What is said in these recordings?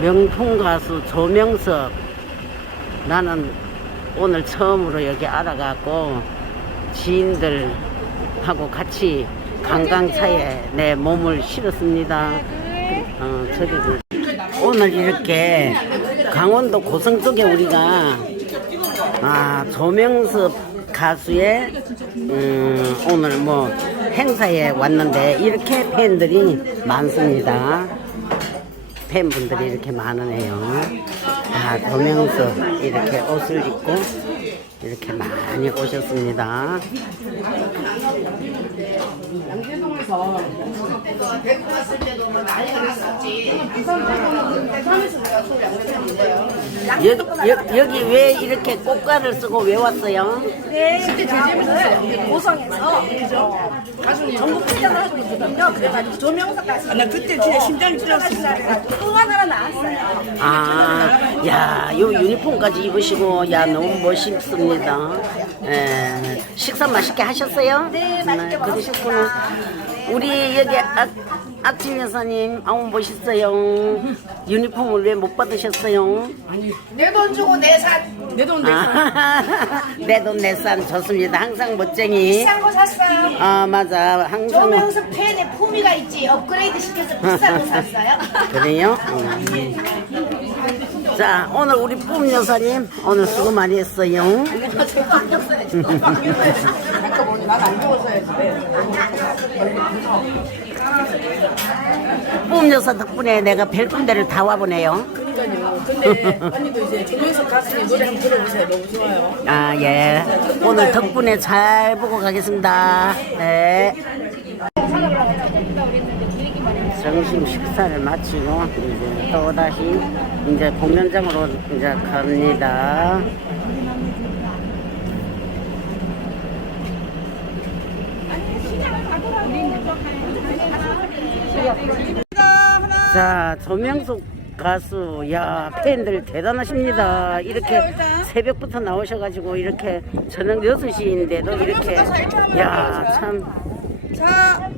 명품 가수 조명석 나는 오늘 처음으로 여기 알아가고 지인들하고 같이 관광차에 내 몸을 실었습니다. 어, 저기 그- 오늘 이렇게 강원도 고성 쪽에 우리가 아 조명섭 가수의 음, 오늘 뭐 행사에 왔는데 이렇게 팬들이 많습니다. 팬분들이 이렇게 많으네요. 아, 조명섭 이렇게 옷을 입고 이렇게 많이 오셨습니다. 여, 여, 여기 왜 이렇게 꽃가를 쓰고 왜 왔어요? 네, 그때 제일 재밌었어요. 이게 고성에서 그죠? 전국 출장을 하고 있거든요. 그래가지고 조명석 가수. 나 그때 진짜 심장이 뛰었어요. 또 하나 나왔어요. 아, 야, 요 유니폼까지 입으시고, 야, 너무 멋있습니다. 에, 식사 맛있게 하셨어요? 네, 맛있게 그러셨구나. 우리 여기 악, 악진 여사님, 아우, 멋있어요. 유니폼을 왜 못 받으셨어요? 내 돈 주고 내 산. 내 돈 내돈 내산 좋습니다. 항상 멋쟁이. 비싼 거 샀어요. 아, 맞아. 항상. 조명석 팬의 품위가 있지. 업그레이드 시켜서 비싼 거 샀어요. 그래요? 음. 자, 오늘 우리 뿜 여사님, 오늘 수고 많이 했어요. 뿜 여사 덕분에 내가 별 군데를 다 와보네요. 그러니까요. 근데 언니도 이제 조명석 가수님 노래 한번 들어보세요. 너무 좋아요. 아, 예. 오늘 덕분에 잘 보고 가겠습니다. 네. 점심 식사를 마치고 이제 또 다시 이제 공연장으로 이제 갑니다. 자, 조명숙 가수, 야, 팬들 대단하십니다. 이렇게 새벽부터 나오셔가지고, 이렇게 저녁 6시인데도 이렇게, 야, 참. 자,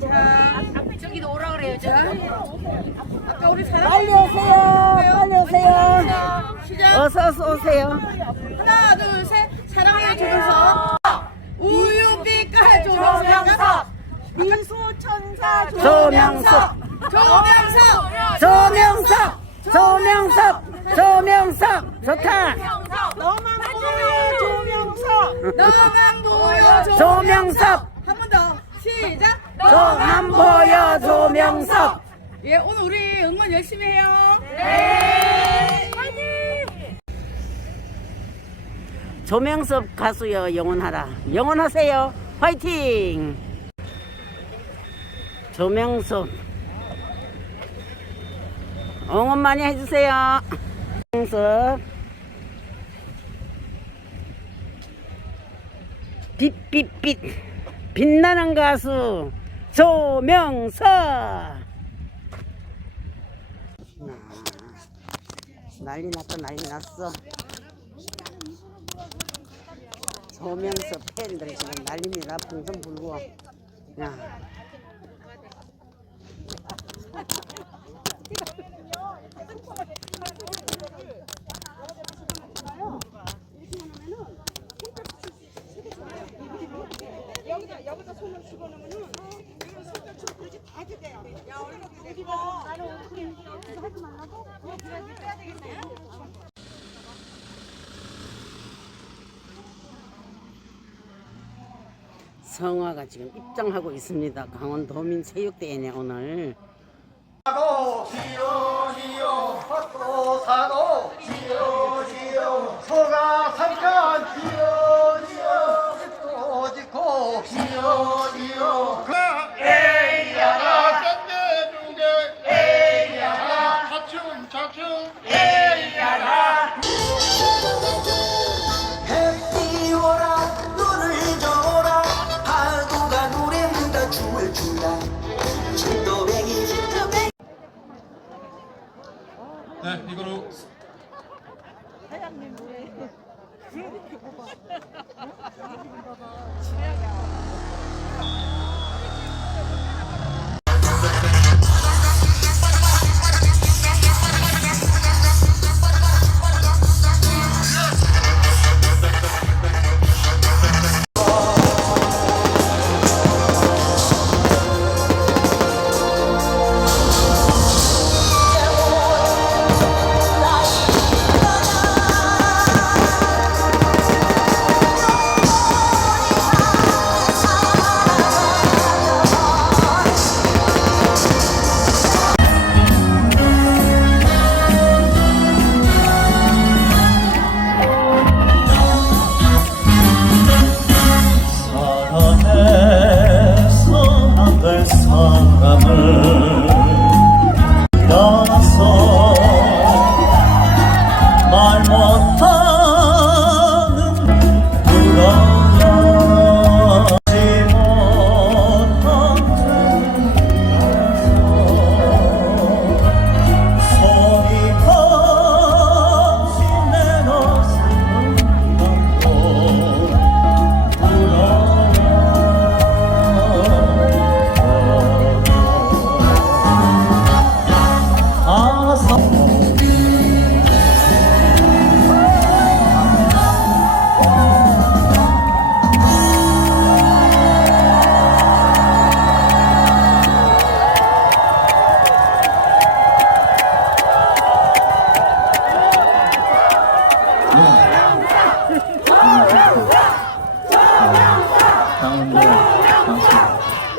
자, 저기도 오라 그래요. 자, 아까 우리 사람 빨리 오세요! 빨리 오세요! 시작. 어서 어서 오세요. 하나, 둘, 셋. 사랑해요 조명석. 우유빛깔 조명석. 미소천사 조명석! 조명석. 조명석! 조명석! 조명석! 좋다! 너만 보여 조명석. 너만 보여 조명석! 한 번 더. 시작. 조명석! 예, 오늘 우리 응원 열심히 해요. 네. 화이팅! 조명섭 가수여 영원하라. 영원하세요. 화이팅! 조명섭. 응원 많이 해주세요. 조명섭. 빛빛빛 빛나는 가수 조명섭. 난리 났다 난리 났어. 조명섭 팬들 지금 난립니다. 풍선 불고. 야. 성화가 지금 입장하고 있습니다. 강원도민 체육대회네 오늘. 지요 지요 지요 지요 소가 삼간 지요 지요 또 짓고 지요 네 이거로. 나서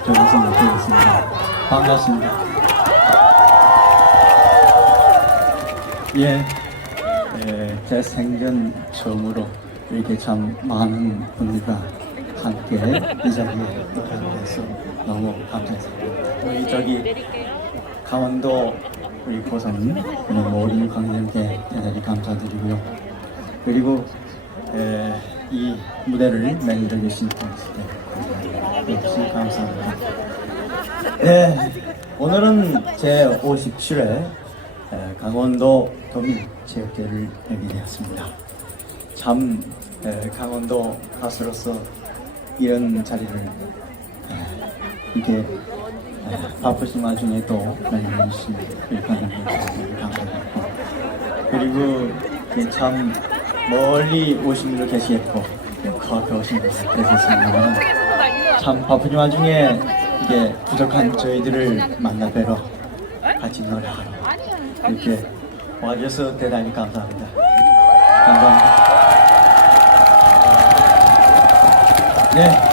조정선 못되겠습니다 반갑습니다. 예, 예, 제 생전 처음으로 이렇게 참 많은 분들과 함께 이 자리에 노래를 해서 너무 감사했습니다. 우리 저기 강원도 우리 고성 모든 관객님께 대단히 감사드리고요. 그리고 에, 이 무대를 만들어 주신 분께 역시 감사합니다. 네, 오늘은 제 57회 강원도 도민 체육대회를 열게 되었습니다. 참 에, 강원도 가수로서 이런 자리를 에, 이렇게 에, 바쁘신 와중에 또 만들어 주신 우리 관객님께 감사드리고 그리고 참 멀리 오신 분도 계시겠고 가까이 오신 분도 계셨습니다만 참 바쁜 와중에 이게 부족한 저희들을 만나 뵈러 같이 노래하러 이렇게 와주셔서 대단히 감사합니다. 감사합니다. 네,